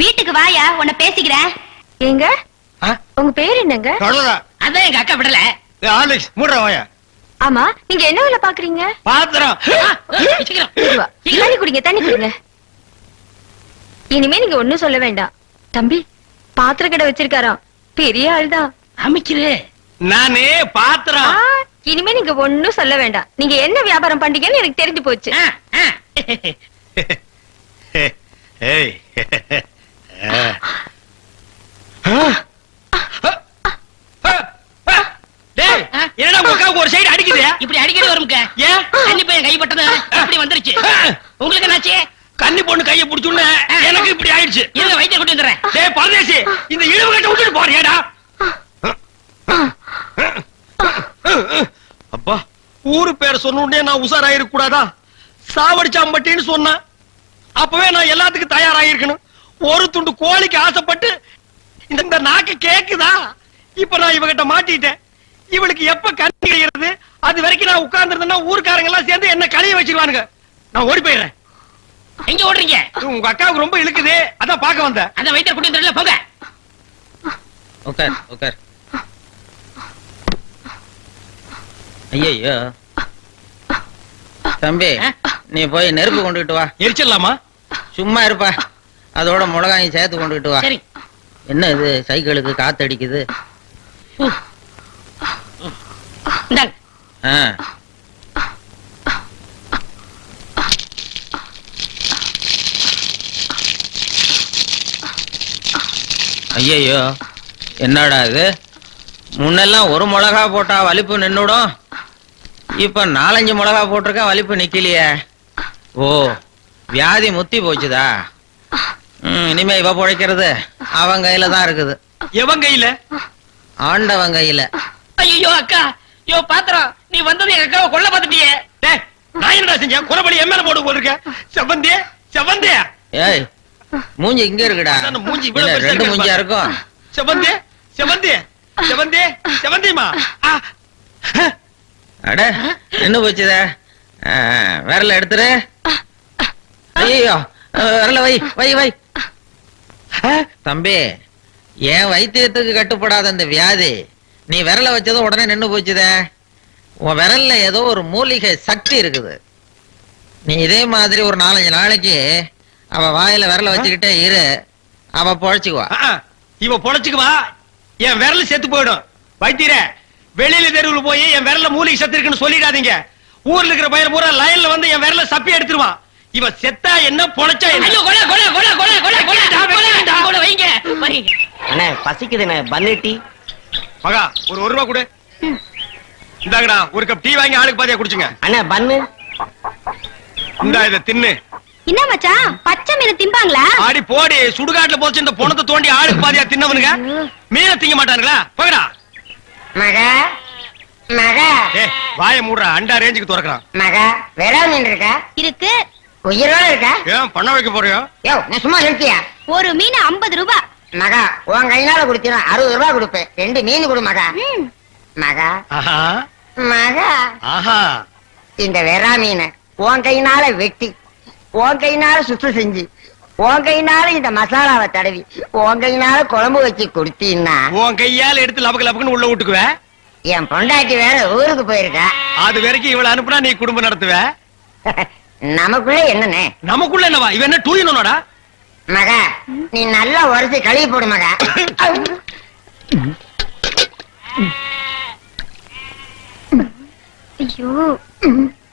வீட்டுக்கு வாயா, உன்னை பேசிக்கிறேன். எங்க உங்க பேர் என்னங்க? அதான் எங்க அக்கா விடல. ஆலிக்ஸ் மூடுற வாயா. ஆமா, நீங்க என்ன வேலை பாக்குறீங்க? பாத்திரம். தண்ணி குடிங்க, தண்ணி குடிங்க. இனிமே நீங்க ஒண்ணும் சொல்ல வேண்டாம். தம்பி பாத்திர கடை வச்சிருக்காராம், பெரிய ஆள்தான். அமைக்கிறே நானே பாத்திரம். இனிமே நீங்க ஒண்ணும் சொல்ல வேண்டாம். நீங்க என்ன வியாபாரம் பண்றீங்கன்னு எனக்கு தெரிஞ்சு போச்சு. என்னடா உட்காந்து ஒரு சைடு அடிக்குது? இப்படி அடிக்கடி வரும்க்க. ஏன் கன்னி பையன் கைப்பட்டது அப்படி வந்துருச்சு. உங்களுக்கு என்னாச்சு? கன்னி பொண்ணு கையை பிடிச்சுன்னு எனக்கு இப்படி ஆயிடுச்சு. இருங்க வைத்தியம் கொண்டு வந்துடுறேன். டேய் பரதேசி, இந்த இழுவு கட்ட விட்டுட்டு போறியாடா? அப்பா, ஊரு பேர் சொன்ன உடனே நான் உசாராயிருக்க கூடாதா? சாவடிச்சாம்பட்டின்னு சொன்னேன். அப்பவே நான் எல்லாத்துக்கும் தயாராயிருக்கணும். ஒரு துண்டு கோழிக்கு ஆசைப்பட்டு இந்த நாக்கு கேக்குதா? இப்ப நான் இவகிட்ட மாட்டிட்டேன். இவளுக்கு எப்ப கண்ணி கிடைக்கிறது? அது வரைக்கும் நான் உட்கார்ந்துருந்தேன்னா ஊர்க்காரங்க எல்லாம் சேர்ந்து என்ன களைய வச்சிருவானுங்க. நான் ஓடி போயிடுறேன். எங்க ஓடுறீங்க? உங்க அக்காவுக்கு ரொம்ப இழுக்குது, அதான் பாக்க வந்தேன். அதான் வைத்தியம் கொண்டு வந்துடல, போங்க. உட்கார் உட்கார். ஐயோ தம்பி, நீ போய் நெருப்பு கொண்டுகிட்டு வா. எரிச்சிடலாமா? சும்மா இருப்பா, அதோட மிளகாயும் சேர்த்து கொண்டுகிட்டு வா. சரி. என்ன இது சைக்கிளுக்கு காத்து அடிக்குது? ஐயோ என்னடா இது? முன்னெல்லாம் ஒரு மிளகா போட்டா வலிப்பு நின்னுடும், இப்ப 4-5 மிளகா போட்டிருக்க வலிப்பு நிக்கலையே. ஓ, வியாதி முத்தி போச்சுதா? இனிமே இவ பொழைக்கிறது அவன் கையில தான் இருக்குது. எவன் கையில? ஆண்டவன் கையில. ஐயோ அக்கா, யோ பாத்திரம், நீ வந்தது எங்க அக்காவை கொல்ல பாத்துட்டியே. நான் என்னடா செஞ்சேன்? குறபடி என் மேல போட்டு போட்டுருக்க. செவந்தே செவந்தே. ஏய், மூஞ்சி இங்க இருக்குடா. மூஞ்சி ரெண்டு மூஞ்சியா இருக்கும். செவந்தே செவந்தே செவந்தே செவந்திமா. அட என்ன போச்சுதே? விரல எடுத்துரு. ஐயோ விரல வை வை வை. தம்பி, என் வைத்தியத்துக்கு கட்டுப்படாத இந்த வியாதி நீ விரல வச்சதும் உடனே நின்னு போச்சுதே. உன் விரல்ல ஏதோ ஒரு மூலிகை சக்தி இருக்குது. நீ இதே மாதிரி ஒரு 4-5 நாளைக்கு அவ வாயில விரல வச்சுக்கிட்டே இரு, அவ பொழைச்சுக்குவா. இவ பொழைச்சுக்குவா, என் விரல் செத்து போயிடும். வைத்தியரே, வெளியில தெருவில் போய் என் விரல்ல மூலிகை சத்து இருக்குன்னு சொல்லிடாதீங்க. ஊர்ல இருக்கிற பையன் பூரா லைன்ல வந்து என் விரல சப்பி எடுத்துருவான். இவ செத்தா என்ன, பொழைச்சா என்ன? ஐயோ கொலை கொலை கொலை கொலை கொலை கொலை கொலை வைங்க. அண்ணே பசிக்குதுண்ணே, பன்னீர் டீ. மகா ஒரு ரூபா கொடு. இந்தாங்கடா, ஒரு கப் டீ வாங்கி ஆளுக்கு பாதியா குடிச்சுங்க. அண்ணே பன்னு. இந்தா இத தின்னு. என்ன மச்சான், பச்சை மீன் திம்பாங்களா? ஆடி போடி, சுடுகாட்டுல போச்சு இந்த பொணத்தை தோண்டி ஆளுக்கு பாதியா தின்னவனுங்க. மீனை திங்க மாட்டானுங்களா? போகடா. மகா மகா. வாய மூடுறா, அண்டா ரேஞ்சுக்கு துறக்கிறான். மகா வேளா மீன் இருக்கா? இருக்கு. உயிரோட இருக்கா? ஏன் பண்ண வைக்க போறியோ? யோ நீ சும்மா நிறுத்தியா? ஒரு மீன் 50 ரூபாய். மகா உன் கையினால குடுத்தீனா 60 ரூபாய் கொடுப்பேன். 2 மீன் கொடு மகா. மகா மகா, இந்த வெறா மீனை உன் கையினால வெட்டி, உன் கையினால சுத்தம் செஞ்சு, உன் கையினால இந்த மசாலாவை தடவி, உன் கையினால குழம்பு வச்சு கொடுத்தீன்னா உன் கையால எடுத்து லபக்கு லபக்குன்னு உள்ள விட்டுக்குவ. என் பொண்டாட்டி வேற ஊருக்கு போயிருக்கா. அது வரைக்கும் இவளை அனுப்புனா நீ குடும்பம் நடத்துவ. நமக்குள்ள என்னன்னு? நமக்குள்ள என்னவா? இவ என்ன டூயினோடா? மகா நீ நல்லா உரைச்சு கழுவி போடு மகா. ஐயோ,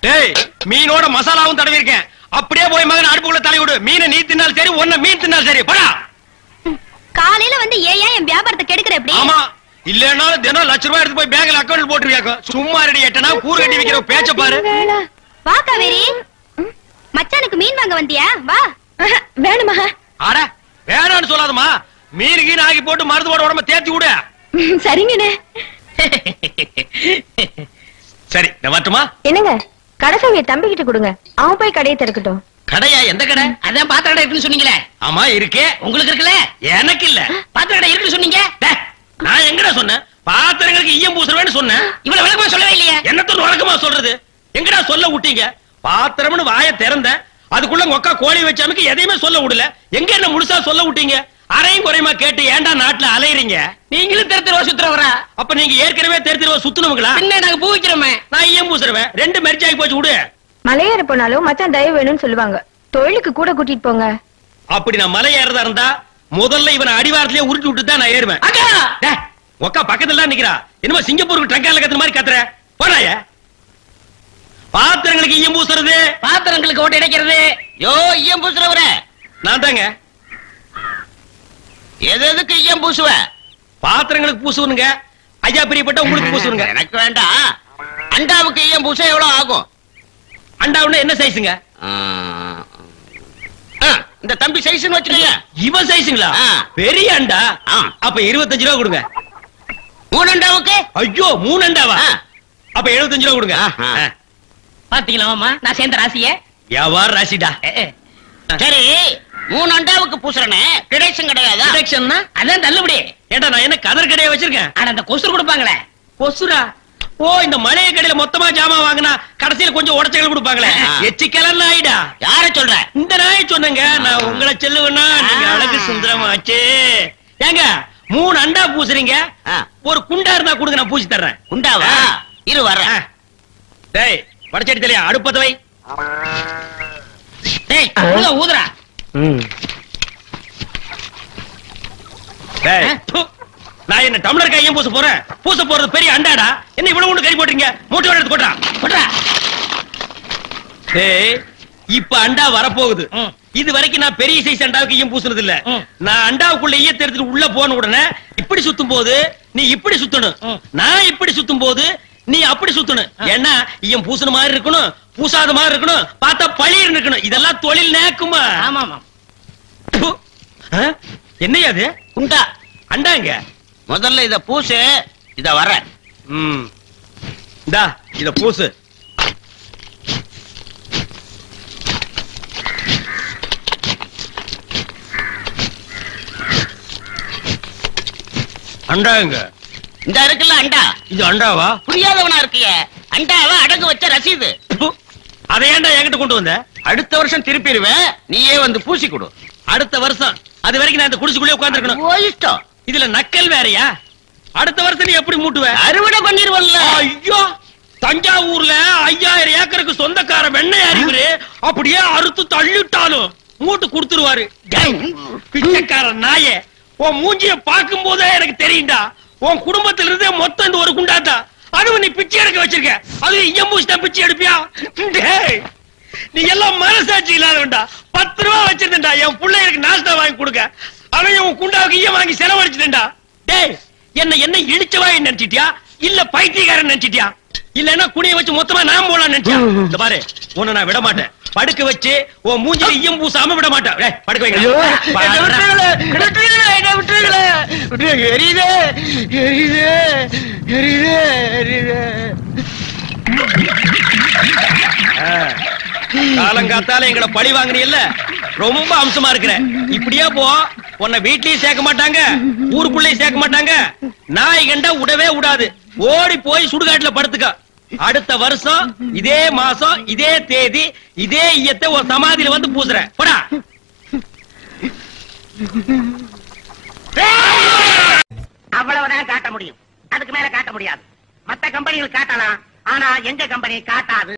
டேய், மீனோட மசாலாவும் தடவி இருக்கேன். அப்படியே போய் மகன் அடுப்புக்குள்ள தலை விடு. மீனை நீ தின்னாலும் சரி, ஒன்ன மீன் தின்னாலும் சரி. போடா. காலையில வந்து ஏன் என் வியாபாரத்தை கெடுக்கிற? எப்படி? ஆமா, இல்லனாலும் தினம் ₹1,00,000 எடுத்து போய் பேங்க்ல அக்கவுண்ட் போட்டுருவியாக்கும். சும்மா ரெடி எட்டனா கூறு கட்டி வைக்கிற பேச்ச பாரு. வா காவேரி, மச்சானுக்கு மீன் வாங்க வந்தியா? வா. வேணுமா? அட வேணான்னு சொல்லாதமா. மீன் கீன் ஆகி போட்டு மருந்து போட உடம்ப தேத்தி விடு. சரிங்கண்ணே. சரி, நான் வரட்டுமா? என்னங்க, கடைசாவிய தம்பி கிட்ட கொடுங்க, அவன் போய் கடையை திறக்கட்டும். கடையா? எந்த கடை? அதான் பாத்திர கடை இருக்குன்னு சொன்னீங்களே. ஆமா இருக்கே. உங்களுக்கு இருக்குல்ல? எனக்கு இல்ல. பாத்திர கடை இருக்குன்னு சொன்னீங்க. நான் எங்கடா சொன்னேன்? பாத்திரங்களுக்கு ஈயம் பூசுறவேன்னு சொன்னேன். இவ்வளவு விளக்கமா சொல்லவே இல்லையே. என்னத்த வழக்கமா சொல்றது? எங்கடா சொல்ல விட்டீங்க? பாத்திரம்னு வாய திறந்த, அதுக்குள்ள உங்க அக்கா கோழி வச்சாமக்கு எதையுமே சொல்ல விடல. எங்க என்ன முழுசா சொல்ல விட்டீங்க? அரையும் குறையுமா கேட்டு ஏன்டா நாட்டுல அலையறீங்க? நீங்களும் தெரு சுத்துறவரா? அப்ப நீங்க ஏற்கனவே தெரு சுத்துனவங்களா? என்ன நாங்க பூ வைக்கிறோமே. நான் ஏன் பூசுறேன்? 2 மெர்ஜ் ஆகி போச்சு விடு. மலையேற போனாலும் மச்சான் தயவு வேணும்னு சொல்லுவாங்க. தொழிலுக்கு கூட கூட்டிட்டு போங்க. அப்படி நான் மலை ஏறதா இருந்தா முதல்ல இவனை அடிவாரத்திலேயே உருட்டி விட்டு தான் நான் ஏறுவேன். அக்கா டேய், உக்கா பக்கத்துல நிக்கிறா. என்னமோ சிங்கப்பூருக்கு ட்ரங்கால கத்துற மாதிரி கத்துற. போடாய. பாத்திரங்களுக்கு ஈயம் பூசுறது, பாத்திரங்களுக்கு ஓட்டு இடைக்கிறது. யோ ஈயம் பூசுறவரே, நான் தாங்க. எதுக்கு ஈயம் பூசுவ? பாத்திரங்களுக்கு பூசுவனுங்க. ஐயா பிரியப்பட்ட உங்களுக்கு பூசுவனுங்க. எனக்கு வேண்டாம். அண்டாவுக்கு ஈயம் பூச எவ்வளவு ஆகும்? அண்டாவுன்னா என்ன சைஸுங்க? இந்த தம்பி சைஸ்னு வச்சுக்கோங்க. இவன் சைஸுங்களா? பெரிய அண்டா. அப்ப 25 ரூபா கொடுங்க. 3 அண்டாவுக்கு? ஐயோ 3 அண்டாவா? அப்ப 75 ரூபா கொடுங்க. பாத்தீங்களா மாமா, நான் சேர்ந்த ராசிய. வியாபார ராசிடா. சரி, 3 அண்டாவுக்கு பூசுறனே டிடக்ஷன் கிடையாதா? டிடக்ஷன்னா அதான் தள்ளுபடி. ஏண்டா நான் என்ன கதர் கடையை வச்சிருக்கேன்? ஆனா அந்த கொசுறு கொடுப்பாங்களே. கொசுரா? ஓ, இந்த மளிகை கடையில மொத்தமா ஜாமான் வாங்கினா கடைசியில கொஞ்சம் உடச்சல் கொடுப்பாங்களே, எச்சிக்கலன் நாயிடா. யார சொல்ற? இந்த நாயை சொன்னங்க. நான் உங்களை செல்லுவேன்னா நீங்க அழகு சுந்தரமாச்சு. ஏங்க 3 அண்டா பூசுறீங்க, ஒரு குண்டா இருந்தா கொடுங்க, நான் பூசி தர்றேன். குண்டாவா? இரு வர்றேன். டேய் வடச்சடி தலையா, அடுப்பத வை. டேய் ஊதுறா. டேய் நான் என்ன டம்ளர் கையும் பூச போறேன்? பூச போறது பெரிய அண்டாடா. என்ன இவ்வளவு ஒண்ணு கறி போட்டீங்க? மூட்டை எடுத்து கொட்டா கொட்டா. டேய் இப்ப அண்டா வரப்போகுது. இது வரைக்கும் நான் பெரிய சைஸ் அண்டாவுக்கு ஈயம் பூசுனது இல்ல. நான் அண்டாவுக்குள்ள ஈயத்தை எடுத்துட்டு உள்ள போன உடனே இப்படி சுத்தும் போது நீ இப்படி சுத்தணும், நான் இப்படி சுத்தும் போது நீ அப்படி சுத்தணும். ஏன்னா ஈயம் பூசுன மாதிரி இருக்கணும், பூசாத மாதிரி இருக்கணும், பார்த்தா பளிர் இருக்கணும். இதெல்லாம் தொழில் நேக்குமா? ஆமாமா. என்னையா அது? குண்டா அண்டாங்க. முதல்ல இத பூசு. இத வர்றேன். இந்தா இத பூசு. அண்டாங்க. இந்த இருக்குல்ல அண்டா, இது அண்டாவா? புரியாதவனா இருக்கிய. அண்டாவை அடகு வச்ச ரசீது. அதை ஏன்டா என்கிட்ட கொண்டு வந்த? அடுத்த வருஷம் திருப்பிடுவேன், நீயே வந்து பூசி கொடு. அடுத்த வருஷம்? அது வரைக்கும் நான் இந்த குடிசுக்குள்ளே உட்கார்ந்திருக்கணும். ஓ இஷ்டம். இதுல நக்கல் வேறயா? அடுத்த வருஷம் நீ எப்படி மூட்டுவ? அறுவடை பண்ணிருவல்ல. ஐயோ, தஞ்சாவூர்ல 5000 ஏக்கருக்கு சொந்தக்கார வெண்ணெய் அறிவுரு அப்படியே அறுத்து தள்ளிட்டாலும் மூட்டு கொடுத்துருவாரு. பிச்சைக்கார நாயே, உன் மூஞ்சிய பார்க்கும் போதே எனக்கு தெரியும்டா, உன் குடும்பத்துல இருந்தே மொத்தம் இந்த ஒரு குண்டாத்தா. அதுவும் நீ பிச்சை எடுக்க வச்சிருக்க. அது எம்பூசிட்டா பிச்சை எடுப்பியா? நீ எல்லாம் மனசாட்சி இல்லாதவன்டா. 10 ரூபா வச்சிருந்தா என் பிள்ளைகளுக்கு நாஸ்டா வாங்கி கொடுக்க, அவன் உன் குண்டாவுக்கு ஈயம் வாங்கி செலவழிச்சுட்டா. டேய் என்ன இழிச்சவா நினைச்சிட்டியா, இல்ல பைத்தியக்காரன் நினைச்சிட்டியா, இல்லன்னா குனிய வச்சு மொத்தமா நான் போலாம் நினைச்சியா? இந்த பாரு, உன்னை நான் விட மாட்டேன். படுக்க வச்சு உன் மூஞ்சில ஈயம் பூசாம விட மாட்டேன். டேய் படுக்க வைங்க. காலங்காத்தால எங்களை பழி வாங்குறீல்ல, ரொம்ப அம்சமா இருக்கிற. இப்படியே போ, உன்னை வீட்லயும் சேர்க்க மாட்டாங்க, ஊருக்குள்ளயும் சேர்க்க மாட்டாங்க. நாய் கண்டா விடவே விடாது. ஓடி போய் சுடுகாட்டுல படுத்துக்க. அடுத்த வருஷம் இதே மாசம் இதே தேதி இதே ஈயத்தை ஒரு சமாதியில வந்து பூசுறேன். போடா. அவ்வளவுதான் காட்ட முடியும், அதுக்கு மேல காட்ட முடியாது. மத்த கம்பெனிகள் காட்டலாம், ஆனா எங்க கம்பெனி காட்டாது.